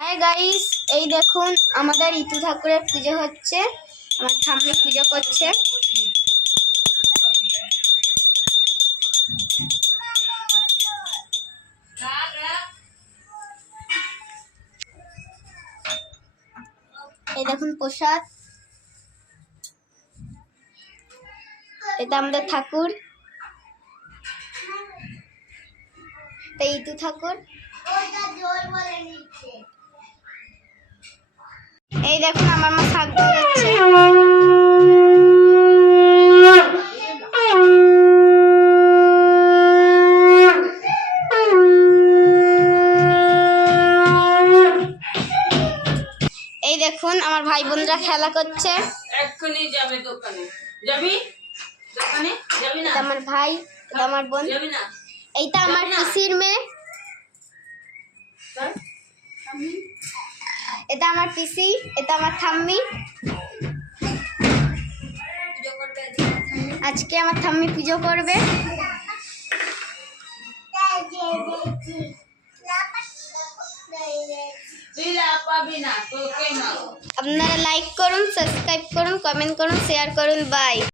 Hi guys এই দেখুন, আমাদের ইতু ঠাকুরের পুজো হচ্ছে। আমার ঠাম্মি পুজো করছে। এই দেখুন প্রসাদ। এটা আমাদের ঠাকুর। এই ইতু ঠাকুর। এই দেখুন আমার মা শাক ধরেছে এই দেখুন আমার ভাই বোনরা খেলা করছে। এক্ষুনি যাবে দোকানে। যাবি? দোকানে? যাবি না? আমার ভাই আমার বোন। যাবি না? এইটা আমার পিসির মেয়ে? এটা আমার পিসি, এটা আমার ঠাম্মি। আজকে আমার ঠাম্মি পুজো করবে। আপনারা লাইক করুন সাবস্ক্রাইব করুন কমেন্ট করুন শেয়ার করুন বাই